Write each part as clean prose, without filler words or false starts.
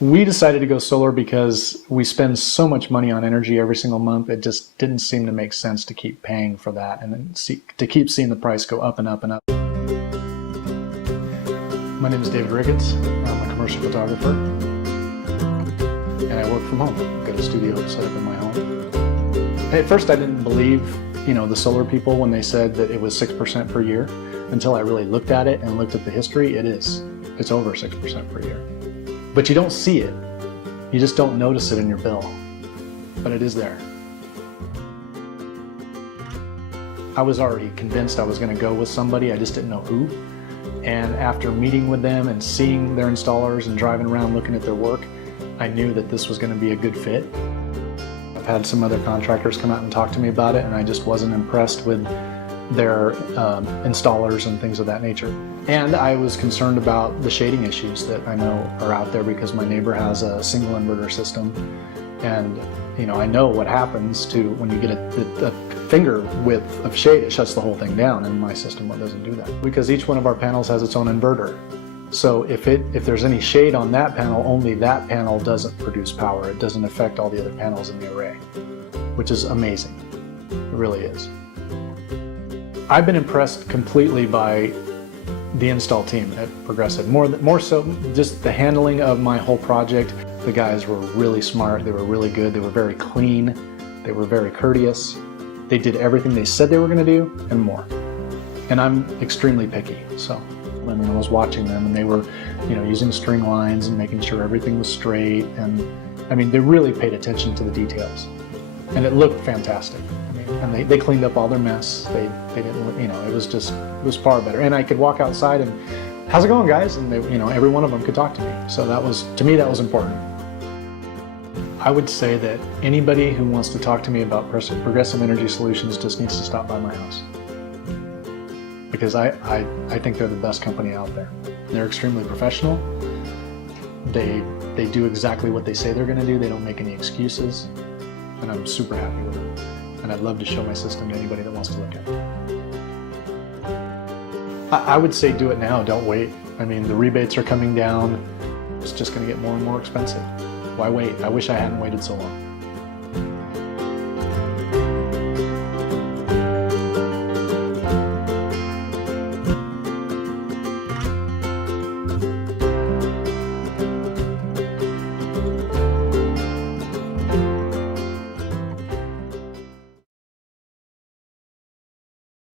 We decided to go solar because we spend so much money on energy every single month. It just didn't seem to make sense to keep paying for that and then to keep seeing the price go up and up and up. My name is David Rickets. I'm a commercial photographer, and I work from home. I've got a studio set up in my home. At first I didn't believe, the solar people when they said that it was 6% per year until I really looked at it and looked at the history. It's over 6% per year. But you don't see it. You just don't notice it in your bill. But it is there. I was already convinced I was going to go with somebody, I just didn't know who. And after meeting with them and seeing their installers and driving around looking at their work, I knew that this was going to be a good fit. I've had some other contractors come out and talk to me about it, and I just wasn't impressed with their installers and things of that nature. And I was concerned about the shading issues that I know are out there because my neighbor has a single inverter system, and I know what happens to when you get a finger width of shade, it shuts the whole thing down, and my system doesn't do that because each one of our panels has its own inverter. So if there's any shade on that panel, only that panel doesn't produce power. It doesn't affect all the other panels in the array, which is amazing. It really is. I've been impressed completely by the install team at Progressive. More so just the handling of my whole project. The guys were really smart, they were really good, they were very clean, they were very courteous. They did everything they said they were going to do and more. And I'm extremely picky, so I was watching them and they were using string lines and making sure everything was straight, and they really paid attention to the details. And it looked fantastic. And they cleaned up all their mess. They didn't, it was far better. And I could walk outside and, how's it going, guys? And every one of them could talk to me. So to me, that was important. I would say that anybody who wants to talk to me about Progressive Energy Solutions just needs to stop by my house. Because I think they're the best company out there. They're extremely professional. They do exactly what they say they're going to do. They don't make any excuses. And I'm super happy with them. And I'd love to show my system to anybody that wants to look at it. I would say do it now, don't wait. The rebates are coming down. It's just going to get more and more expensive. Why wait? I wish I hadn't waited so long.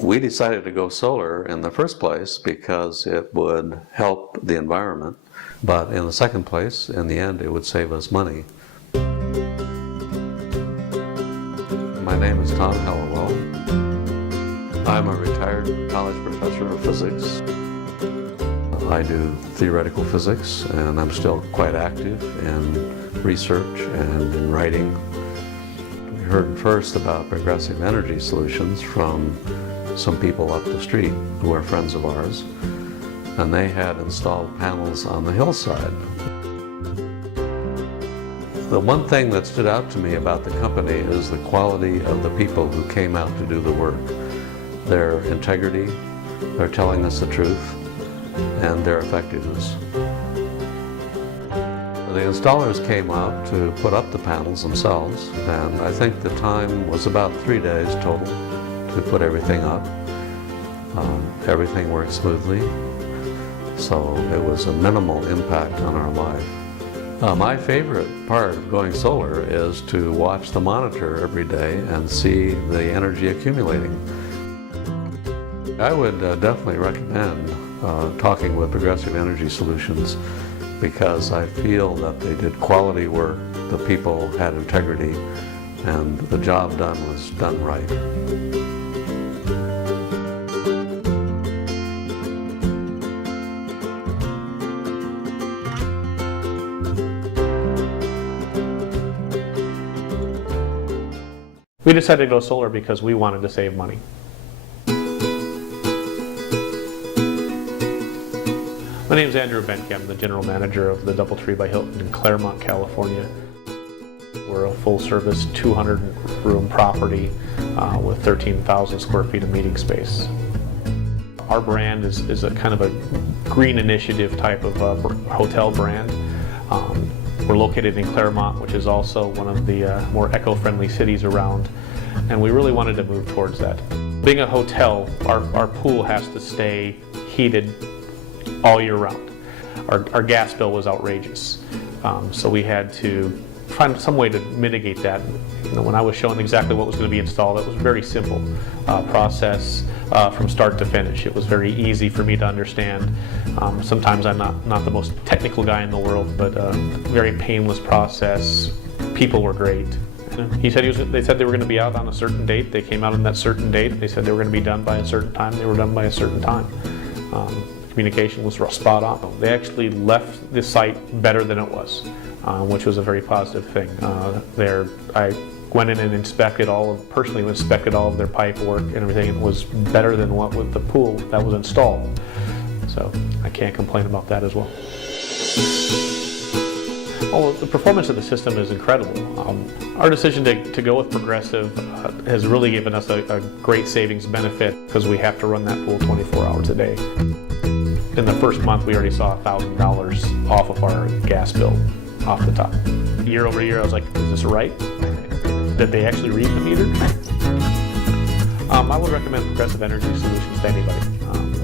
We decided to go solar in the first place because it would help the environment, but in the second place, in the end, it would save us money. My name is Tom Hallowell. I'm a retired college professor of physics. I do theoretical physics, and I'm still quite active in research and in writing. We heard first about Progressive Energy Solutions from some people up the street who are friends of ours, and they had installed panels on the hillside. The one thing that stood out to me about the company is the quality of the people who came out to do the work. Their integrity, their telling us the truth, and their effectiveness. The installers came out to put up the panels themselves, and I think the time was about 3 days total to put everything up. Everything worked smoothly, so it was a minimal impact on our life. My favorite part of going solar is to watch the monitor every day and see the energy accumulating. I would definitely recommend talking with Progressive Energy Solutions because I feel that they did quality work, the people had integrity, and the job done was done right. We decided to go solar because we wanted to save money. My name is Andrew Benke. I'm the general manager of the DoubleTree by Hilton in Claremont, California. We're a full-service 200-room property with 13,000 square feet of meeting space. Our brand is a kind of a green initiative type of hotel brand. We're located in Claremont, which is also one of the more eco-friendly cities around, and we really wanted to move towards that. Being a hotel, our pool has to stay heated all year round. Our gas bill was outrageous, so we had to find some way to mitigate that. You know, when I was shown exactly what was going to be installed, it was a very simple process from start to finish. It was very easy for me to understand. Sometimes I'm not the most technical guy in the world, but very painless process. People were great. He said they said they were going to be out on a certain date. They came out on that certain date. They said they were going to be done by a certain time. They were done by a certain time. Communication was spot on. They actually left the site better than it was, which was a very positive thing. I went in and personally inspected all of their pipe work and everything. It was better than what with the pool that was installed. So I can't complain about that as well. Oh, the performance of the system is incredible. Our decision to go with Progressive has really given us a great savings benefit because we have to run that pool 24 hours a day. In the first month, we already saw $1,000 off of our gas bill, off the top. Year over year, I was like, is this right? Did they actually read the meter? I would recommend Progressive Energy Solutions to anybody.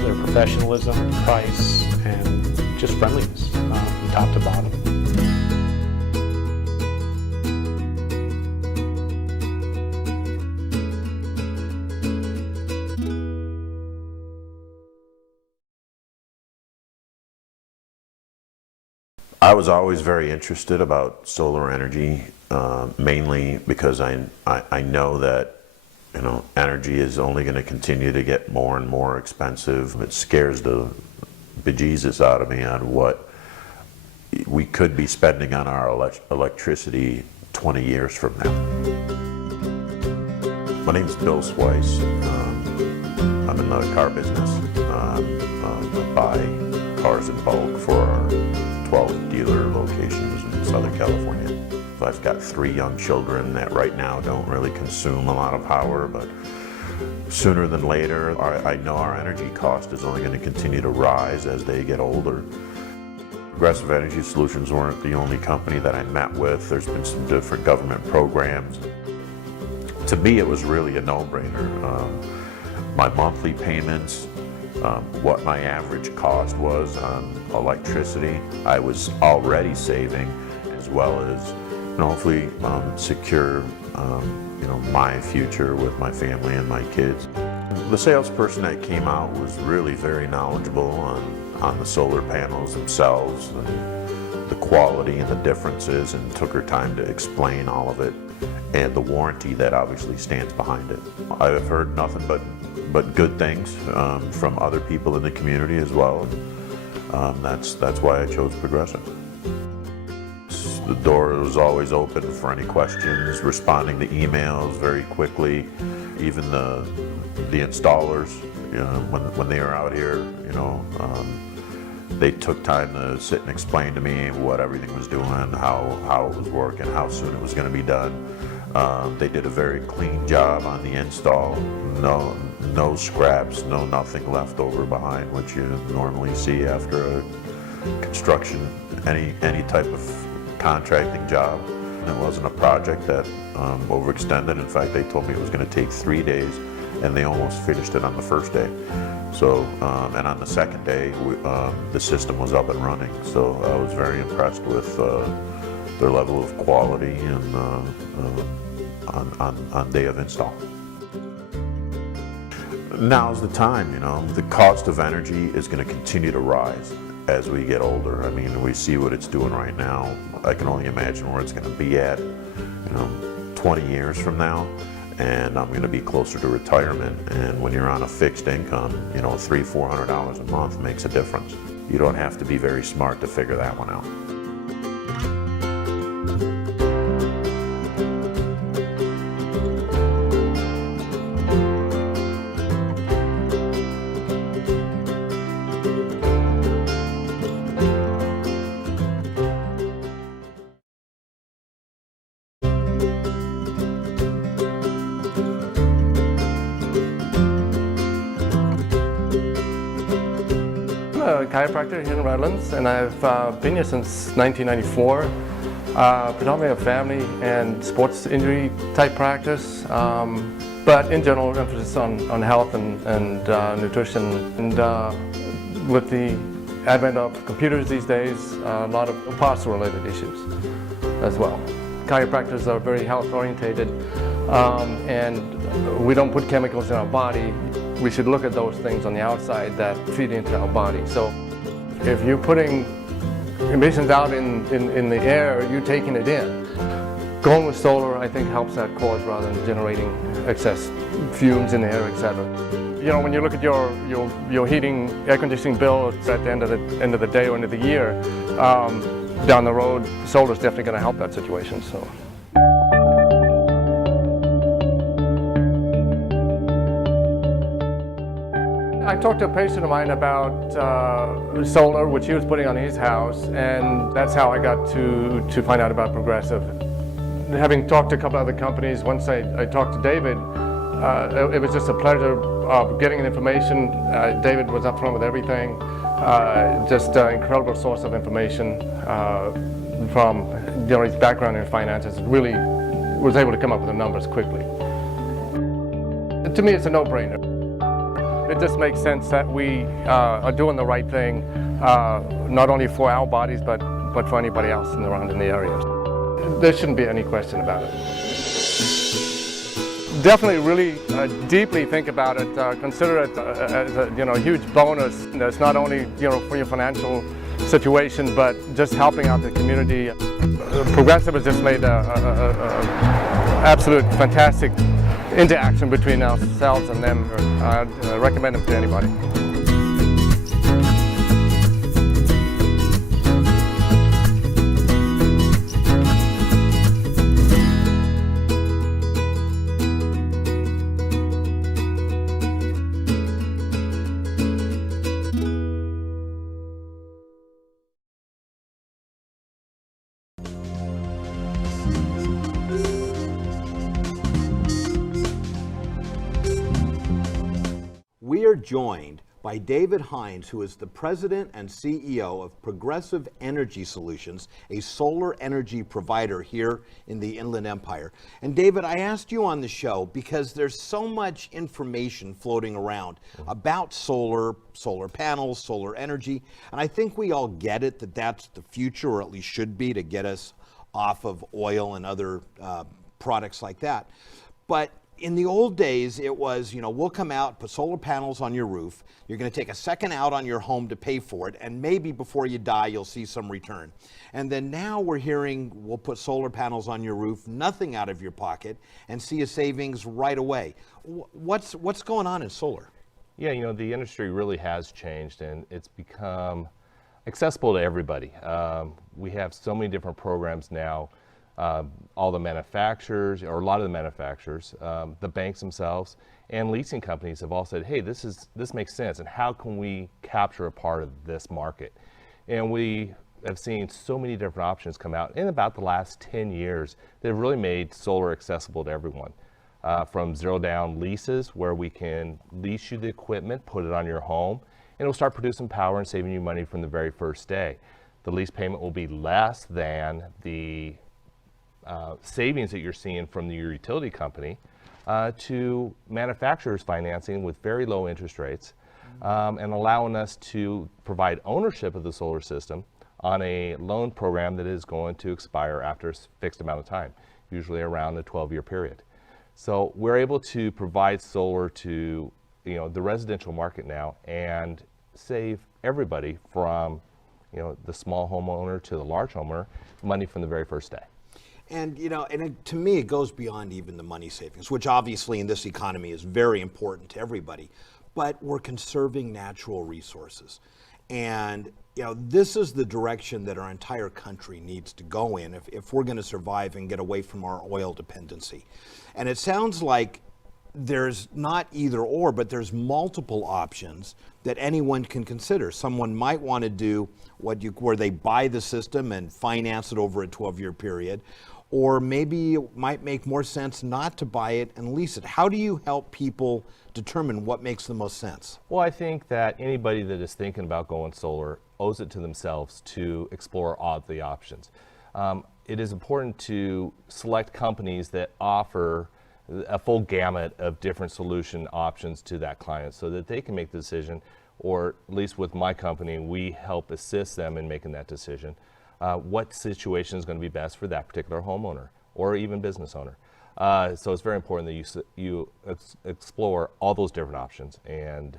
Their professionalism, price, and just friendliness from top to bottom. I was always very interested about solar energy, mainly because I know that energy is only going to continue to get more and more expensive. It scares the bejesus out of me on what we could be spending on our electricity 20 years from now. My name is Bill Weiss. I'm in the car business. I buy cars in bulk for our 12 dealer locations in Southern California. I've got 3 young children that right now don't really consume a lot of power, but sooner than later, I know our energy cost is only going to continue to rise as they get older. Progressive Energy Solutions weren't the only company that I met with. There's been some different government programs. To me, it was really a no-brainer. My monthly payments, what my average cost was on electricity, I was already saving, as well as hopefully secure my future with my family and my kids. The salesperson that came out was really very knowledgeable on the solar panels themselves and the quality and the differences, and took her time to explain all of it and the warranty that obviously stands behind it. I've heard nothing but good things from other people in the community as well. That's why I chose Progressive. The door was always open for any questions, responding to emails very quickly. Even the installers, when they were out here, they took time to sit and explain to me what everything was doing, how it was working, how soon it was going to be done. They did a very clean job on the install. No scraps, nothing left over behind, which you normally see after a construction, any type of contracting job. It wasn't a project that overextended. In fact, they told me it was going to take 3 days, and they almost finished it on the first day. So, and on the second day, the system was up and running. So I was very impressed with their level of quality and on day of install. Now's the time, the cost of energy is going to continue to rise as we get older. I mean, we see what it's doing right now. I can only imagine where it's going to be at, 20 years from now, and I'm going to be closer to retirement. And when you're on a fixed income, $300-400 a month makes a difference. You don't have to be very smart to figure that one out. I'm a chiropractor here in Redlands, and I've been here since 1994. predominantly a family and sports injury type practice, but in general emphasis on health and nutrition. And with the advent of computers these days, a lot of parts related issues as well. Chiropractors are very health orientated, and we don't put chemicals in our body. We should look at those things on the outside that feed into our body. So if you're putting emissions out in the air, you're taking it in. Going with solar, I think, helps that cause rather than generating excess fumes in the air, etc. You know, when you look at your heating, air conditioning bill at the end of the day or end of the year, down the road, solar is definitely going to help that situation. So. I talked to a patient of mine about solar, which he was putting on his house, and that's how I got to find out about Progressive. Having talked to a couple other companies, once I talked to David, it was just a pleasure of getting the information. David was upfront with everything. Just an incredible source of information from his background in finances. Really was able to come up with the numbers quickly. To me, it's a no-brainer. It just makes sense that we are doing the right thing, not only for our bodies, but for anybody else around in the area. There shouldn't be any question about it. Definitely really deeply think about it. Consider it as a huge bonus. It's not only for your financial situation, but just helping out the community. Progressive has just made an absolute fantastic interaction between ourselves and them. I'd recommend them to anybody. We are joined by David Hines, who is the president and CEO of Progressive Energy Solutions, a solar energy provider here in the Inland Empire. And David, I asked you on the show because there's so much information floating around about solar panels, solar energy, and I think we all get it that that's the future, or at least should be, to get us off of oil and other products like that. But in the old days, it was, we'll come out, put solar panels on your roof. You're going to take a second out on your home to pay for it, and maybe before you die, you'll see some return. And then now we're hearing, we'll put solar panels on your roof, nothing out of your pocket, and see a savings right away. What's going on in solar? Yeah, the industry really has changed, and it's become accessible to everybody. We have so many different programs now. All the manufacturers, or a lot of the manufacturers, the banks themselves, and leasing companies have all said, hey, this makes sense, and how can we capture a part of this market? And we have seen so many different options come out in about the last 10 years that have really made solar accessible to everyone. From zero down leases, where we can lease you the equipment, put it on your home, and it'll start producing power and saving you money from the very first day. The lease payment will be less than the savings that you're seeing from your utility company, to manufacturers financing with very low interest rates, and allowing us to provide ownership of the solar system on a loan program that is going to expire after a fixed amount of time, usually around a 12-year period. So we're able to provide solar to the residential market now and save everybody from the small homeowner to the large homeowner money from the very first day. And to me, it goes beyond even the money savings, which obviously in this economy is very important to everybody. But we're conserving natural resources, and this is the direction that our entire country needs to go in if we're going to survive and get away from our oil dependency. And it sounds like there's not either or, but there's multiple options that anyone can consider. Someone might want to do where they buy the system and finance it over a 12-year period. Or maybe it might make more sense not to buy it and lease it. How do you help people determine what makes the most sense? Well, I think that anybody that is thinking about going solar owes it to themselves to explore all the options. it is important to select companies that offer a full gamut of different solution options to that client so that they can make the decision, or at least with my company, we help assist them in making that decision. What situation is going to be best for that particular homeowner or even business owner. So it's very important that you explore all those different options and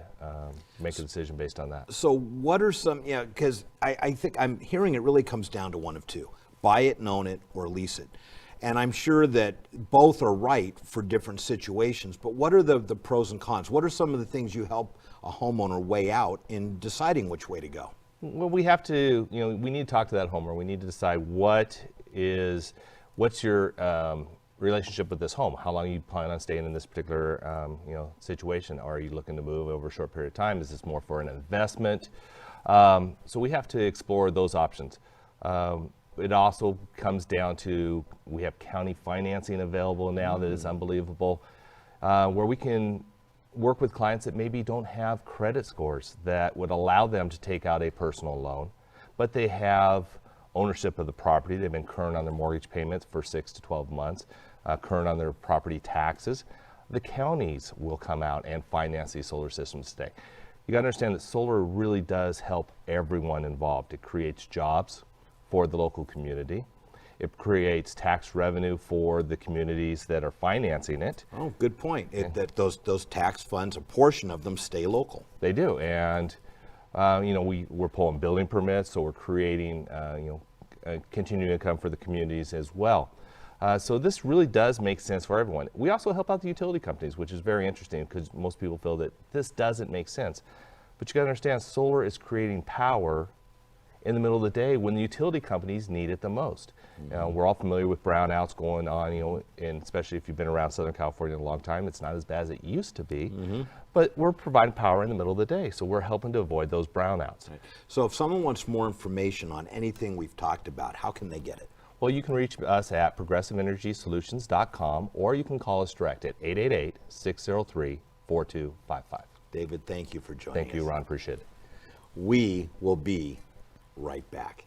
make a decision based on that. So what are some, because I think I'm hearing it really comes down to one of two: buy it and own it, or lease it. And I'm sure that both are right for different situations, but what are the pros and cons? What are some of the things you help a homeowner weigh out in deciding which way to go? Well, we have to, we need to talk to that homeowner. We need to decide what's your relationship with this home. How long you plan on staying in this particular, situation? Are you looking to move over a short period of time? Is this more for an investment? So we have to explore those options. It also comes down to, we have county financing available now that is unbelievable, where we can work with clients that maybe don't have credit scores that would allow them to take out a personal loan, but they have ownership of the property. They've been current on their mortgage payments for 6 to 12 months, current on their property taxes. The counties will come out and finance these solar systems today. You gotta understand that solar really does help everyone involved. It creates jobs for the local community. It creates tax revenue for the communities that are financing it. Oh, good point. That those tax funds, a portion of them stay local. They do, and we're pulling building permits, so we're creating continuing income for the communities as well. So this really does make sense for everyone. We also help out the utility companies, which is very interesting because most people feel that this doesn't make sense. But you gotta understand, solar is creating power in the middle of the day when the utility companies need it the most. We're all familiar with brownouts going on, and especially if you've been around Southern California a long time, it's not as bad as it used to be. But we're providing power in the middle of the day, so we're helping to avoid those brownouts. Right. So if someone wants more information on anything we've talked about, how can they get it? Well, you can reach us at progressiveenergysolutions.com, or you can call us direct at 888-603-4255. David, thank you for joining us. Thank you, Ron. Appreciate it. We will be right back.